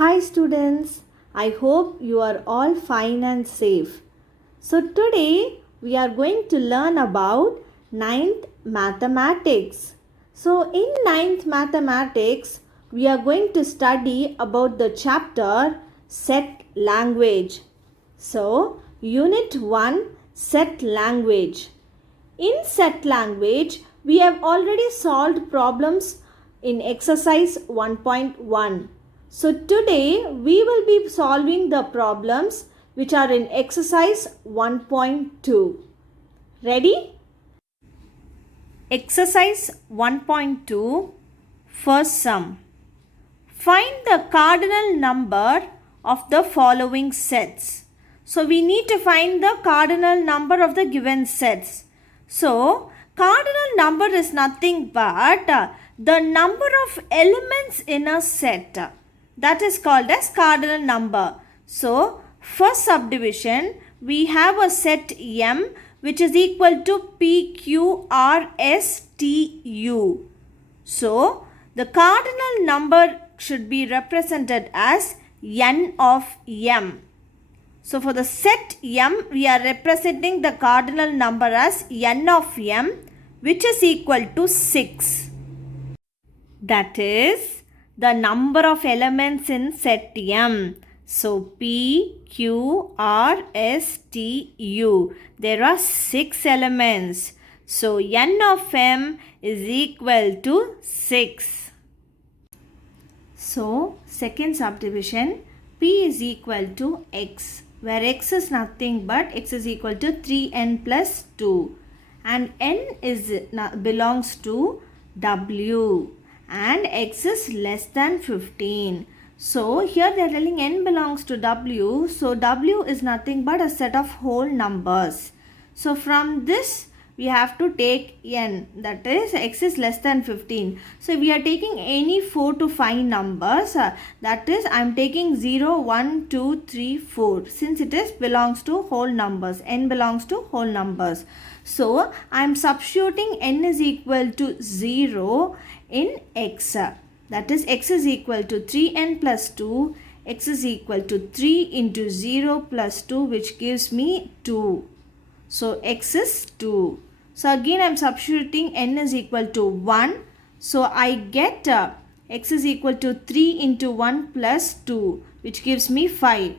Hi students, I hope you are all fine and safe. So today we are going to learn about ninth mathematics. So in ninth mathematics we are going to study about the chapter set language. So unit 1 set language. In set language we have already solved problems in exercise 1.1. So today we will be solving the problems which are in exercise 1.2. Ready? Exercise 1.2, first sum. Find the cardinal number of the following sets. So we need to find the cardinal number of the given sets. So cardinal number is nothing but the number of elements in a set. That is called as cardinal number. So, first subdivision, we have a set M which is equal to P, Q, R, S, T, U. So, the cardinal number should be represented as N of M. So, for the set M, we are representing the cardinal number as N of M, which is equal to 6. That is the number of elements in set M. So P, Q, R, S, T, U. There are 6 elements. So N of M is equal to 6. So second subdivision, P is equal to X, where X is nothing but X is equal to 3N plus 2. And N belongs to W. And X is less than 15. So here they are telling N belongs to W. So W is nothing but a set of whole numbers. So from this we have to take N, that is X is less than 15. So we are taking any 4 to 5 numbers, that is I am taking 0, 1, 2, 3, 4, since it is belongs to whole numbers. N belongs to whole numbers. So I am substituting N is equal to 0 in X. That is X is equal to 3N plus 2. X is equal to 3 into 0 plus 2, which gives me 2. So X is 2. So again I am substituting N is equal to 1. So I get X is equal to 3 into 1 plus 2, which gives me 5.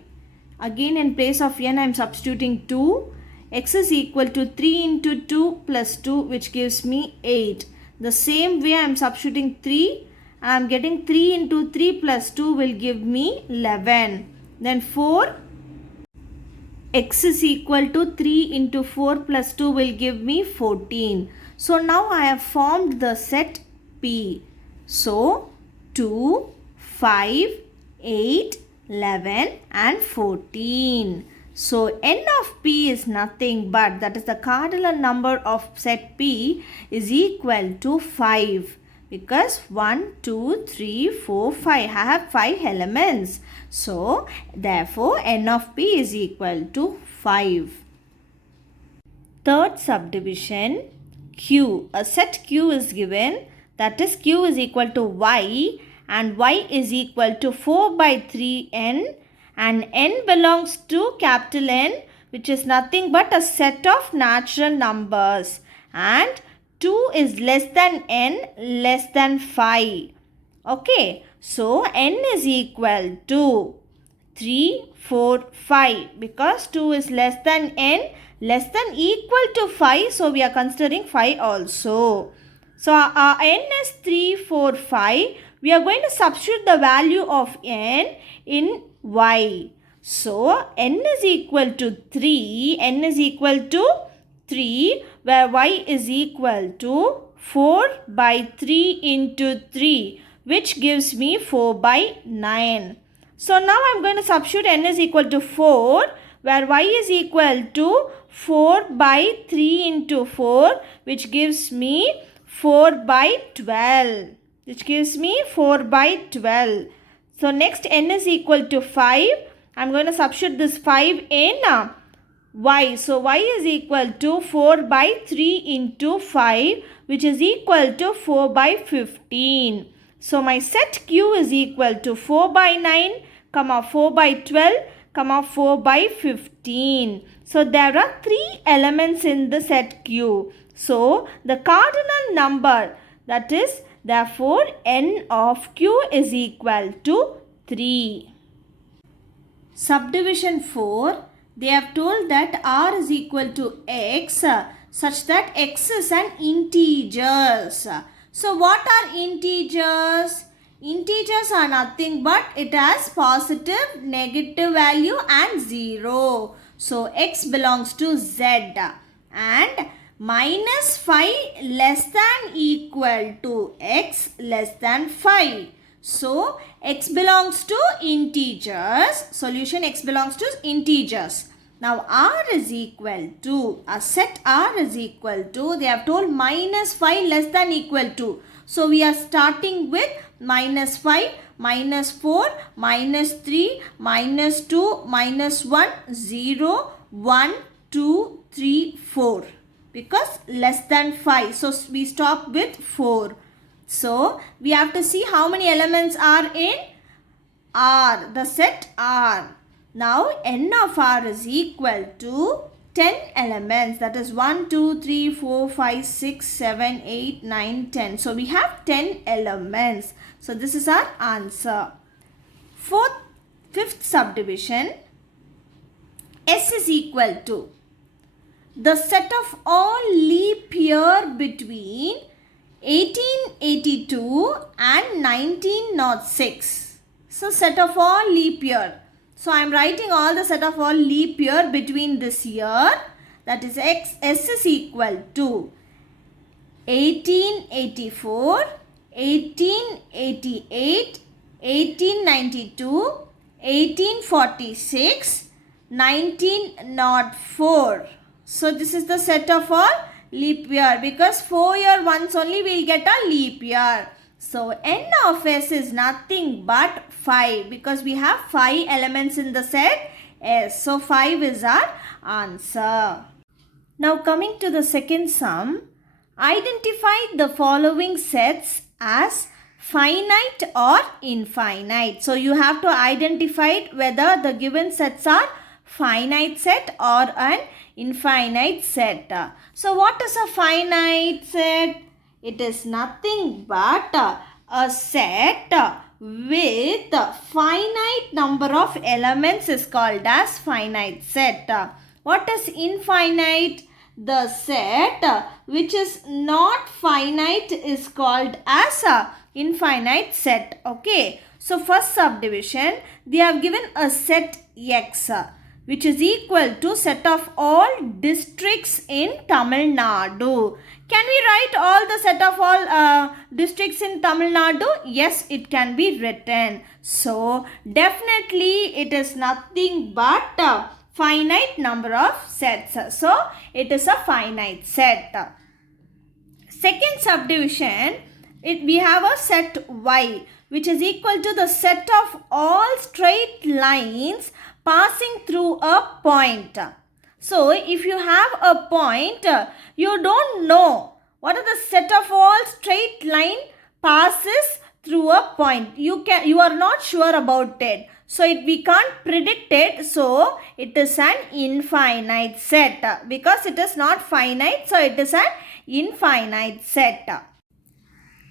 Again in place of N I am substituting 2. X is equal to 3 into 2 plus 2, which gives me 8. The same way I am substituting 3. I am getting 3 into 3 plus 2 will give me 11. Then 4. X is equal to 3 into 4 plus 2 will give me 14. So now I have formed the set P. So 2, 5, 8, 11 and 14. So N of P is nothing but, that is the cardinal number of set P is equal to 5. Because 1, 2, 3, 4, 5. I have 5 elements. So therefore N of P is equal to 5. Third subdivision, Q. A set Q is given. That is Q is equal to Y. And Y is equal to 4 by 3N. And N belongs to capital N, which is nothing but a set of natural numbers. And 2 is less than N, less than 5. Okay. So N is equal to 3, 4, 5. Because 2 is less than N, less than equal to 5. So we are considering 5 also. So our N is 3, 4, 5. We are going to substitute the value of N in Y. So N is equal to 3. N is equal to 3, where Y is equal to 4 by 3 into 3, which gives me 4 by 9. So now I am going to substitute N is equal to 4, where Y is equal to 4 by 3 into 4, which gives me 4 by 12. Which gives me 4 by 12. So next N is equal to 5. I am going to substitute this 5 in Y. So Y is equal to 4 by 3 into 5, which is equal to 4 by 15. So my set Q is equal to 4 by 9, 4 by 12, 4 by 15. So there are 3 elements in the set Q. So the cardinal number, that is, therefore n of Q is equal to 3. Subdivision 4, they have told that R is equal to X such that X is an integers. So what are integers? Integers are nothing but it has positive, negative value and 0. So X belongs to Z and minus 5 less than equal to X less than 5. So X belongs to integers. Solution X belongs to integers. Now R is equal to, a set R is equal to, they have told minus 5 less than equal to. So we are starting with minus 5, minus 4, minus 3, minus 2, minus 1, 0, 1, 2, 3, 4. Because less than 5. So we stop with 4. So we have to see how many elements are in R, the set R. Now n of R is equal to 10 elements, that is 1, 2, 3, 4, 5, 6, 7, 8, 9, 10. So we have 10 elements. So this is our answer. Fifth subdivision, S is equal to the set of all leap year between 1882 and 1906. So set of all leap year. So I am writing all the set of all leap year between this year, that is S is equal to 1884, 1888, 1892, 1846, 1904. So this is the set of all leap year because 4 year once only we will get a leap year. So n of S is nothing but 5 because we have 5 elements in the set S. So 5 is our answer. Now coming to the second sum, identify the following sets as finite or infinite. So you have to identify whether the given sets are finite set or an infinite set. So what is a finite set? It is nothing but a set with finite number of elements is called as finite set. What is infinite? The set which is not finite is called as a infinite set. Okay. So first subdivision, they have given a set X which is equal to set of all districts in Tamil Nadu. Can we write all the set of all districts in Tamil Nadu? Yes, it can be written. So definitely it is nothing but a finite number of sets. So it is a finite set. Second subdivision, we have a set Y which is equal to the set of all straight lines passing through a point. So if you have a point, you don't know what are the set of all straight line passes through a point. You are not sure about it. So we can't predict it. So it is an infinite set because it is not finite. So it is an infinite set.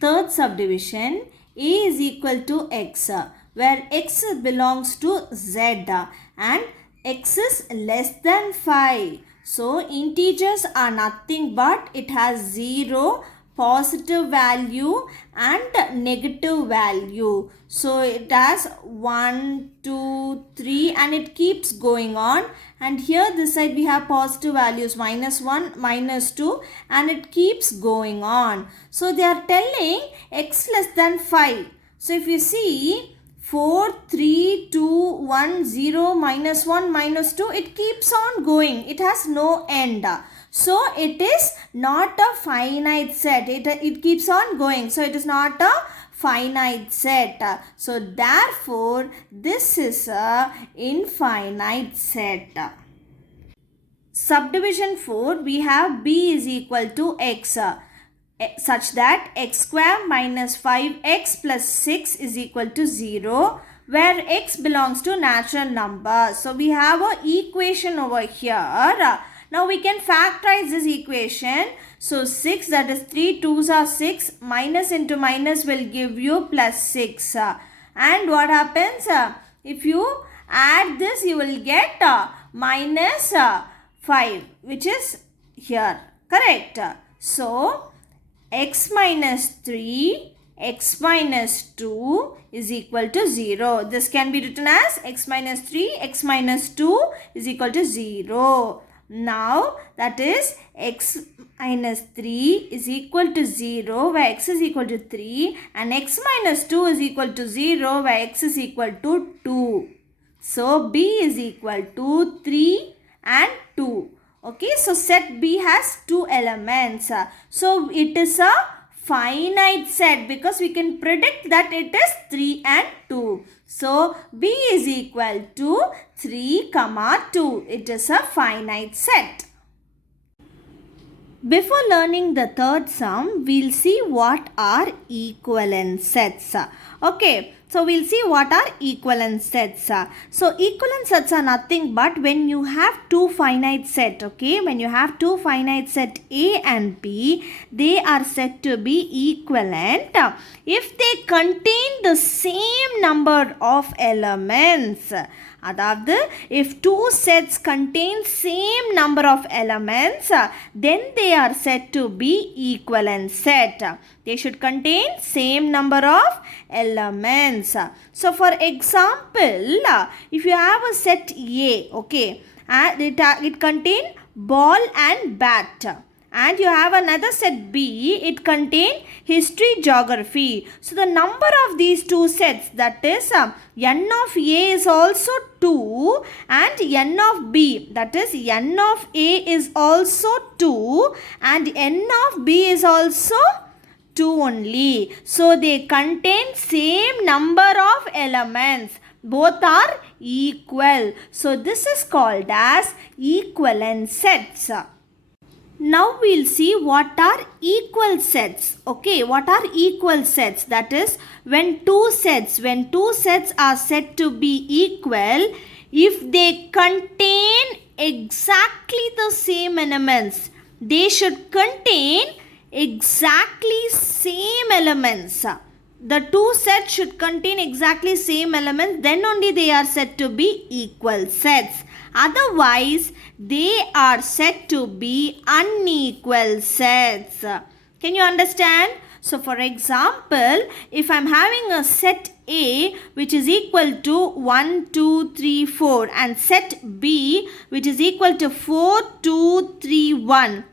Third subdivision, A is equal to X, where X belongs to Z and X is less than 5. So integers are nothing but it has 0, positive value and negative value. So it has 1, 2, 3 and it keeps going on. And here this side we have positive values minus 1, minus 2 and it keeps going on. So they are telling X less than 5. So if you see 4, 3, 2, 1, 0, minus 1, minus 2, it keeps on going. It has no end. So it is not a finite set. It keeps on going. So it is not a finite set. So therefore this is a infinite set. Subdivision 4, we have B is equal to X. Such that x square minus 5x plus 6 is equal to 0, where x belongs to natural number. So we have an equation over here. Now we can factorize this equation. So 6, that is 3 2s are 6. Minus into minus will give you plus 6. And what happens? If you add this, you will get minus 5, which is here. Correct? So x minus 3, x minus 2 is equal to 0. This can be written as x minus 3, x minus 2 is equal to 0. Now that is x minus 3 is equal to 0 where x is equal to 3, and x minus 2 is equal to 0 where x is equal to 2. So B is equal to 3 and 2. Okay, so set B has 2 elements. So it is a finite set because we can predict that it is 3 and 2. So B is equal to 3, 2. It is a finite set. Before learning the third sum, we'll see what are equivalence sets. Okay, so we'll see what are equivalence sets. So equivalence sets are nothing but when you have two finite set, okay, when you have two finite set A and B, they are said to be equivalent if they contain the same number of elements. அதாவது if two sets contain same number of elements, then they are said to be equivalent set. They should contain same number of elements. So for example, if you have a set A, okay, and it contain ball and bat. And you have another set B, it contains history, geography. So the number of these two sets, that is n of A is also 2 and n of B, that is n of A is also 2 and n of B is also 2 only. So they contain same number of elements. Both are equal. So this is called as equivalent sets. Now we'll see what are equal sets. Okay, what are equal sets? That is when two sets are said to be equal if they contain exactly the same elements. They should contain exactly same elements. The two sets should contain exactly same elements, then only they are said to be equal sets. Otherwise, they are said to be unequal sets. Can you understand? So, for example, if I am having a set A which is equal to 1, 2, 3, 4 and set B which is equal to 4, 2, 3, 1.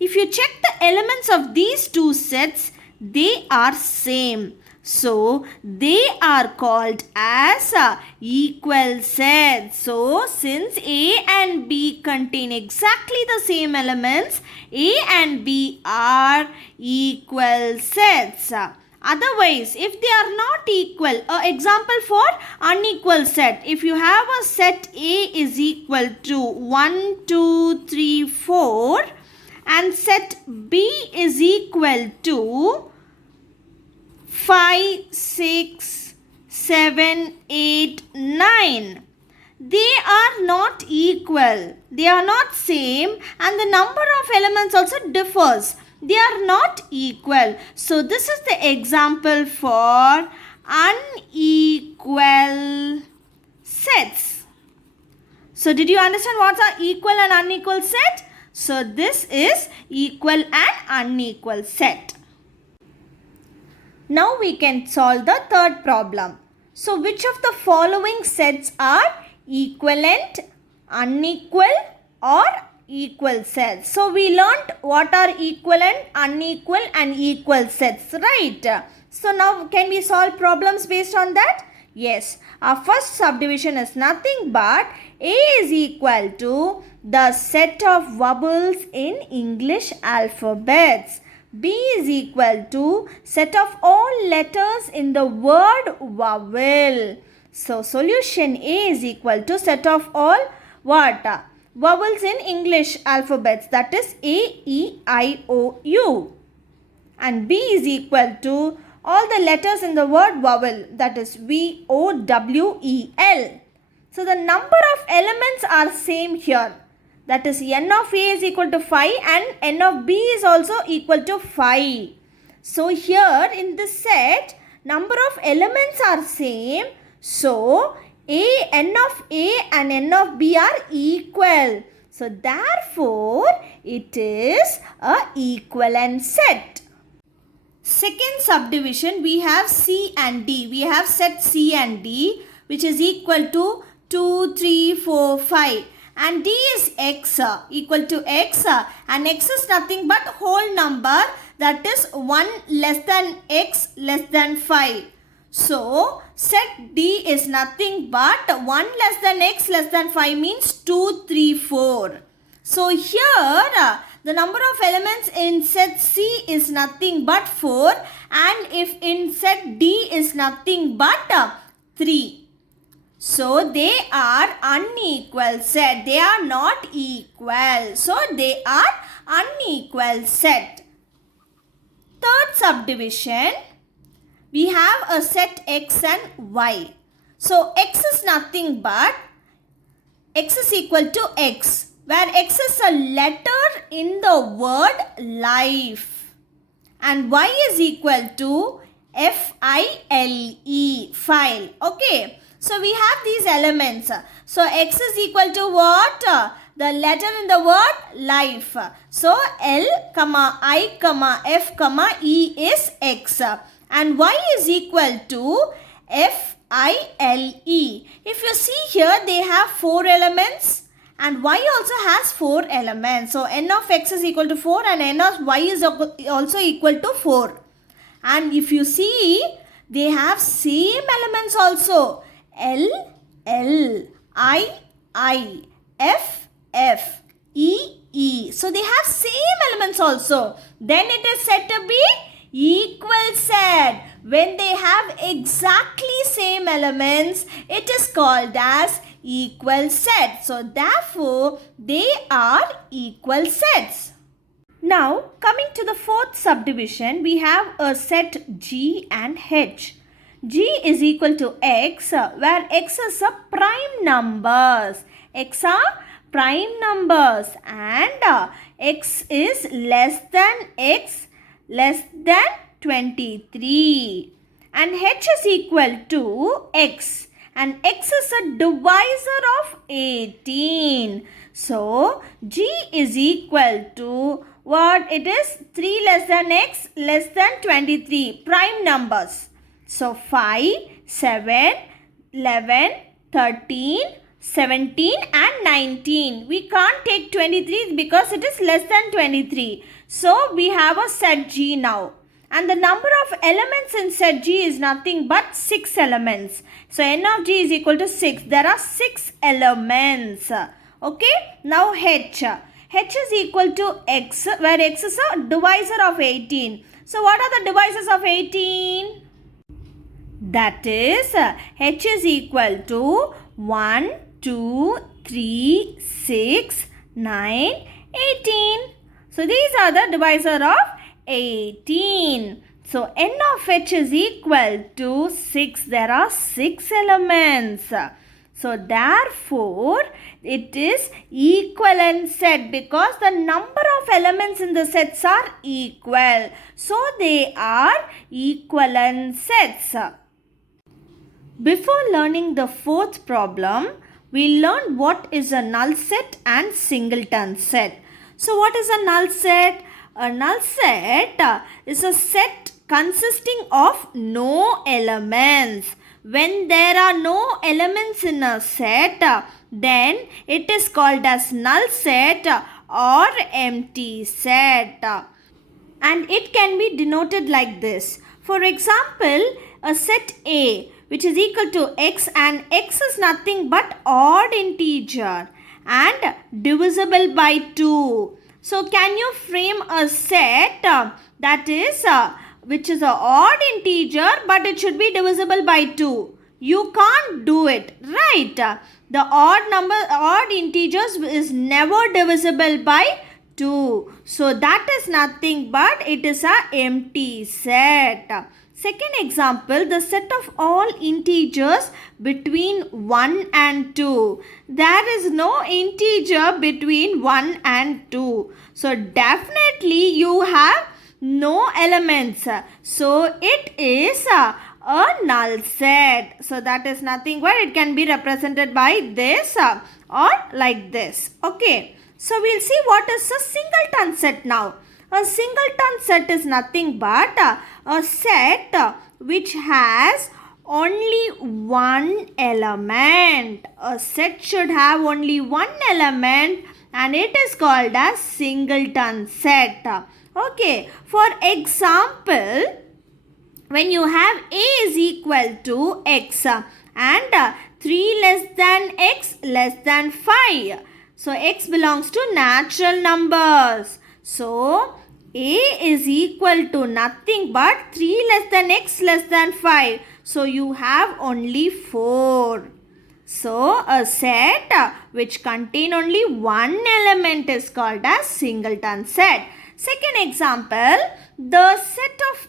If you check the elements of these two sets, they are same. So, they are called as equal sets. So, since A and B contain exactly the same elements, A and B are equal sets. Otherwise, if they are not equal, example for unequal set. If you have a set A is equal to 1, 2, 3, 4 and set B is equal to 5, 6, 7, 8, 9. They are not equal. They are not same and the number of elements also differs. They are not equal. So this is the example for unequal sets. So did you understand what are equal and unequal set? So this is equal and unequal set. Now we can solve the third problem. So which of the following sets are equivalent, unequal or equal sets? So we learnt what are equivalent, unequal and equal sets, right? So now can we solve problems based on that? Yes. Our first subdivision is nothing but A is equal to the set of vowels in English alphabets. B is equal to set of all letters in the word vowel. So solution A is equal to set of all what? Vowels in English alphabets, that is A, E, I, O, U. And B is equal to all the letters in the word vowel, that is VOWEL. So the number of elements are same here. That is n of A is equal to 5 and n of B is also equal to 5. So here in this set, number of elements are same. So n of A and n of B are equal. So therefore, it is a equivalence set. Second subdivision, we have C and D. We have set C and D, which is equal to 2, 3, 4, 5. And D is x equal to x, and x is nothing but whole number, that is 1 less than x less than 5. So set D is nothing but 1 less than x less than 5 means 2, 3, 4. So here the number of elements in set C is nothing but 4, and if in set D is nothing but 3. So they are unequal set. They are not equal. So they are unequal set. Third subdivision, we have a set x and y. So x is nothing but x is equal to x, where x is a letter in the word life, and y is equal to FILE, file. Okay. So we have these elements. So x is equal to what? The letter in the word life. So L, I, F, E is x. And y is equal to FILE. If you see here, they have 4 elements. And y also has 4 elements. So n of x is equal to 4 and n of y is also equal to 4. And if you see, they have same elements also. L, I, F, E. So they have same elements also. Then it is said to be equal set. When they have exactly same elements, it is called as equal set. So therefore, they are equal sets. Now coming to the fourth subdivision, we have a set G and H. G is equal to x, where x is a prime numbers. X are prime numbers, and x is less than 23. And h is equal to x, and x is a divisor of 18. So G is equal to what? It is 3 less than x less than 23, prime numbers. So 5, 7, 11, 13, 17 and 19. We can't take 23 because it is less than 23. So we have a set G now. And the number of elements in set G is nothing but 6 elements. So n of G is equal to 6. There are 6 elements. Okay. Now H. H is equal to x, where x is a divisor of 18. So what are the divisors of 18? That is, h is equal to 1, 2, 3, 6, 9, 18. So these are the divisor of 18. So n of h is equal to 6. There are 6 elements. So therefore, it is equivalence set because the number of elements in the sets are equal. So they are equivalence sets. Before learning the fourth problem, we learned what is a null set and singleton set. So what is a null set? A null set is a set consisting of no elements. When there are no elements in a set, then it is called as null set or empty set. And it can be denoted like this. For example, a set A, which is equal to x, and x is nothing but odd integer and divisible by 2. So can you frame a set that is which is an odd integer but it should be divisible by 2? You can't do it, right? The odd integers is never divisible by 2. So that is nothing but it is an empty set. Second example, the set of all integers between 1 and 2. There is no integer between 1 and 2. So definitely you have no elements. So it is a null set. So that is nothing but it can be represented by this or like this. Okay. So we'll see what is a singleton set now. A singleton set is nothing but a set which has only one element. A set should have only one element and it is called as singleton set. Okay, for example, when you have a is equal to x and 3 less than x less than 5. So x belongs to natural numbers. So a is equal to nothing but 3 less than x less than 5. So you have only 4. So a set which contain only one element is called as singleton set. Second example, the set of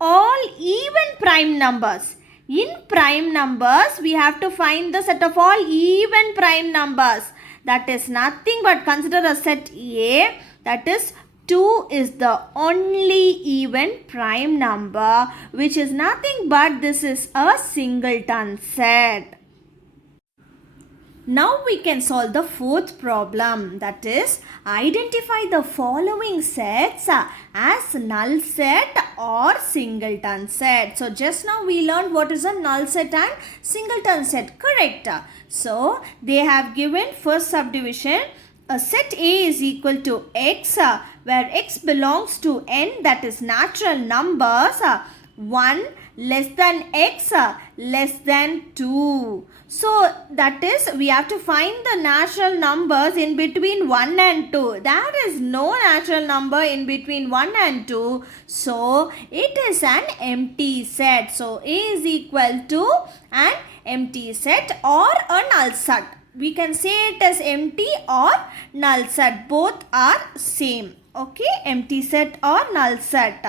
all even prime numbers. In prime numbers, we have to find the set of all even prime numbers. That is nothing but consider a set A, that is 2 is the only even prime number, which is nothing but this is a singleton set. Now we can solve the fourth problem, that is identify the following sets as null set or singleton set. So just now we learned what is a null set and singleton set, correct? So they have given first subdivision, a set A is equal to x where x belongs to n, that is natural numbers, 1 less than x less than 2. So that is we have to find the natural numbers in between 1 and 2. There is no natural number in between 1 and 2. So it is an empty set. So A is equal to an empty set or a null set. We can say it as empty or null set. Both are same. Okay, empty set or null set.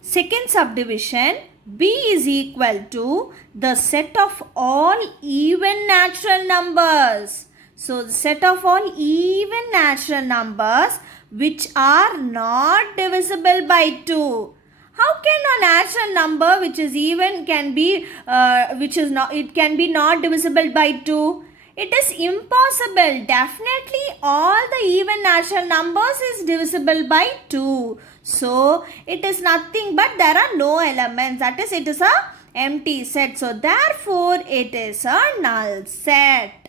Second subdivision, B is equal to the set of all even natural numbers. So the set of all even natural numbers which are not divisible by 2. How can a natural number which is even can be it can be not divisible by 2? It is impossible. Definitely all the even natural numbers is divisible by 2. So it is nothing but there are no elements. That is, it is a empty set. So therefore it is a null set.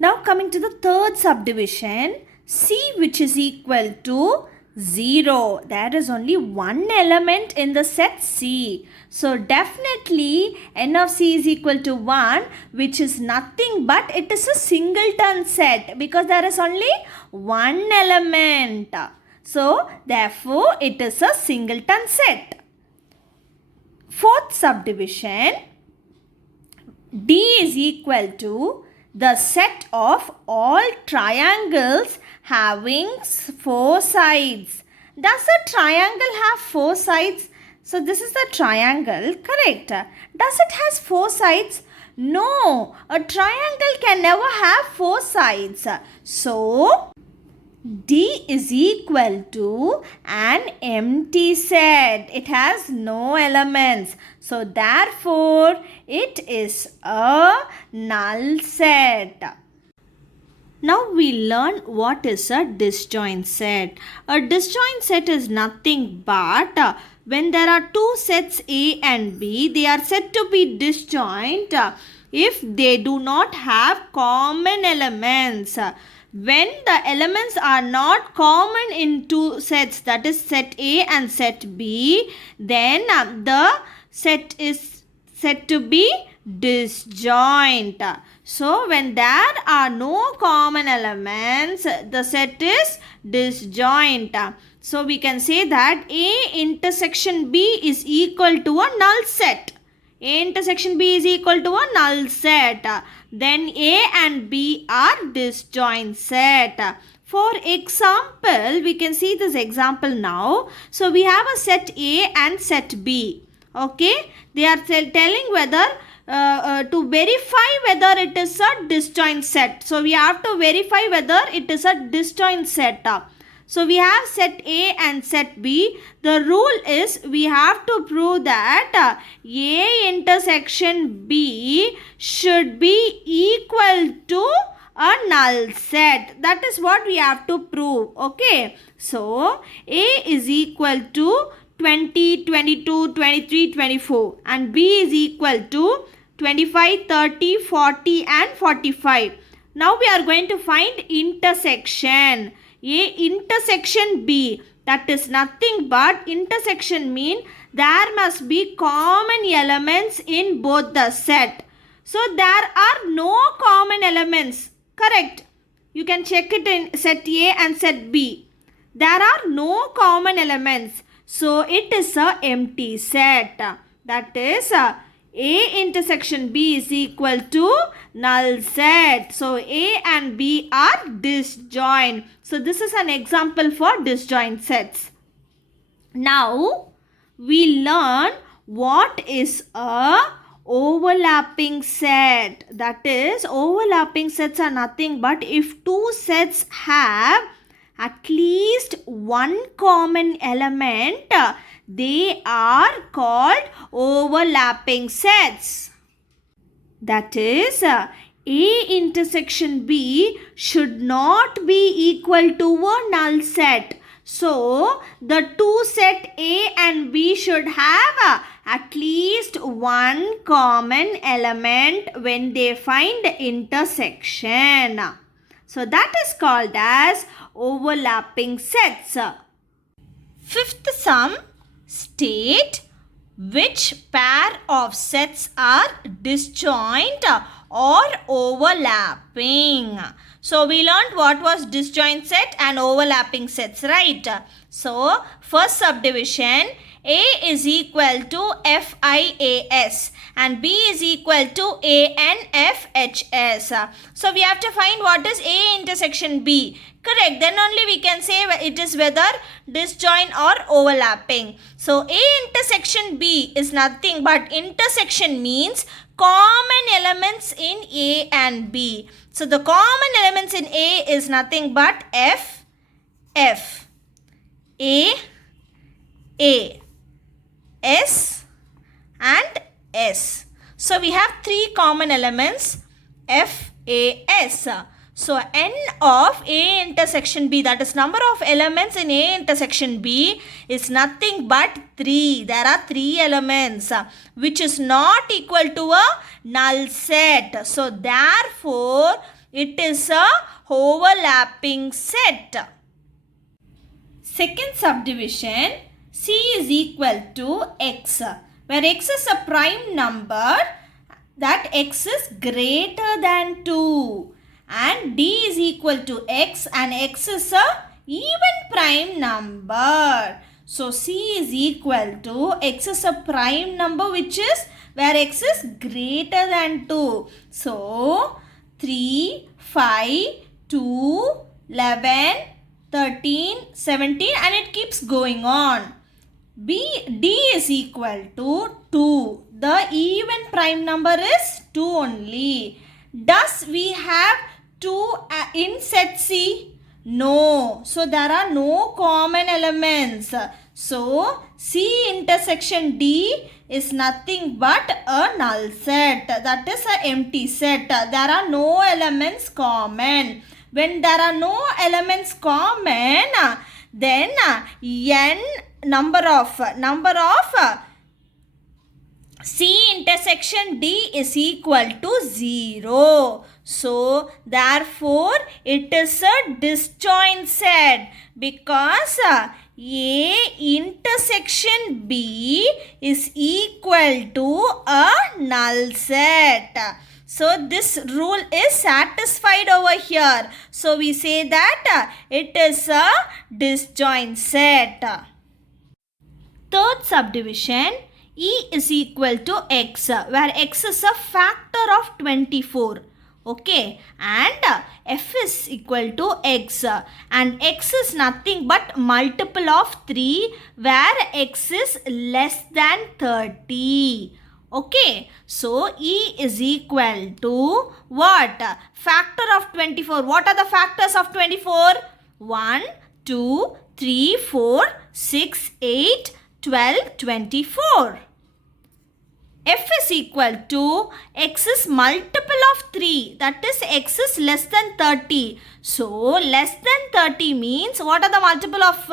Now coming to the third subdivision, C which is equal to 0. There is only one element in the set C. So definitely n of C is equal to 1, which is nothing but it is a singleton set because there is only one element. So therefore it is a singleton set. Fourth subdivision, D is equal to the set of all triangles having 4 sides. Does a triangle have 4 sides? So this is the triangle, correct? Does it has 4 sides? No, a triangle can never have 4 sides. So D is equal to an empty set. It has no elements. So therefore it is a null set. Now we learn what is a disjoint set. A disjoint set is nothing but when there are two sets A and B, they are said to be disjoint if they do not have common elements. When the elements are not common in two sets, that is set A and set B, then the set is said to be disjoint. So when there are no common elements, the set is disjoint. So we can say that A intersection B is equal to a null set. A intersection B is equal to a null set. Then A and B are disjoint set. For example, we can see this example now. So we have a set A and set B. Okay, they are telling whether to verify whether it is a disjoint set. So we have to verify whether it is a disjoint set. So we have set A and set B. The rule is we have to prove that A intersection B should be equal to a null set. That is what we have to prove. Okay. So A is equal to 20, 22, 23, 24 and B is equal to 25, 30, 40 and 45. Now we are going to find intersection. A intersection B, that is nothing but intersection mean there must be common elements in both the set. So there are no common elements. Correct. You can check it in set A and set B. There are no common elements. So it is a empty set. That is A intersection B is equal to null set. So A and B are disjoint. So this is an example for disjoint sets. Now we learn what is a overlapping set. That is, overlapping sets are nothing but if two sets have at least one common element, they are called overlapping sets. That is, A intersection B should not be equal to a null set. So, the two set A and B should have at least one common element when they find intersection. So, that is called as overlapping sets. Fifth sum, state which pair of sets are disjoint or overlapping. So we learned what was disjoint set and overlapping sets, right? So first subdivision, A is equal to FIAS and B is equal to ANFHS. So we have to find what is A intersection B. Correct. Then only we can say it is whether disjoint or overlapping. So A intersection B is nothing but intersection means common elements in A and B. So the common elements in A is nothing but F, A, S and S. So we have three common elements F, A, S. So n of A intersection B, that is number of elements in A intersection B, is nothing but 3. There are 3 elements which is not equal to a null set. So therefore it is a overlapping set. Second subdivision, C is equal to X, where X is a prime number, that X is greater than 2. And D is equal to X and X is a even prime number. So C is equal to X is a prime number which is where X is greater than 2. So 3, 5, 2, 11, 13, 17 and it keeps going on. D is equal to 2. The even prime number is 2 only. Does we have 2 in set C? No. So there are no common elements. So C intersection D is nothing but a null set. That is an empty set. There are no elements common. When there are no elements common, then n number of C intersection D is equal to 0. So therefore it is a disjoint set because A intersection B is equal to a null set. So this rule is satisfied over here. So we say that it is a disjoint set. Third subdivision, E is equal to X, where X is a factor of 24. Okay, and f is equal to x, and x is nothing but multiple of 3 where x is less than 30. Okay, so E is equal to what? Factor of 24. What are the factors of 24? 1, 2, 3, 4, 6, 8, 12, 24. F is equal to x is multiple of 3, that is x is less than 30. So less than 30 means what are the multiple of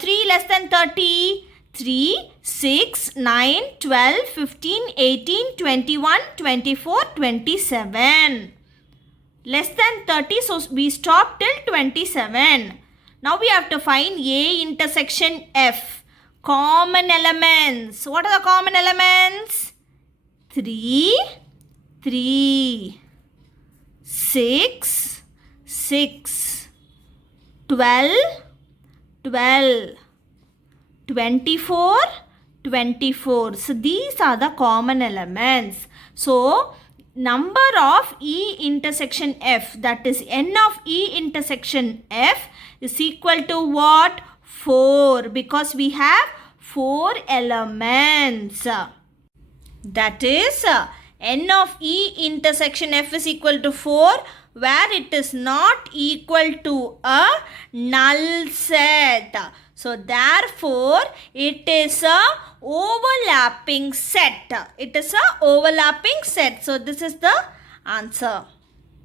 3 less than 30? 3, 6, 9, 12, 15, 18, 21, 24, 27. Less than 30, so we stop till 27. Now we have to find A intersection F. Common elements. What are the common elements? 3, 3, 6, 6, 12, 12, 24, 24. So these are the common elements. So number of E intersection F, that is n of E intersection F, is equal to what? 4, because we have 4 elements. That is n of E intersection F is equal to 4 where it is not equal to a null set. So therefore it is a overlapping set. It is a overlapping set. So this is the answer.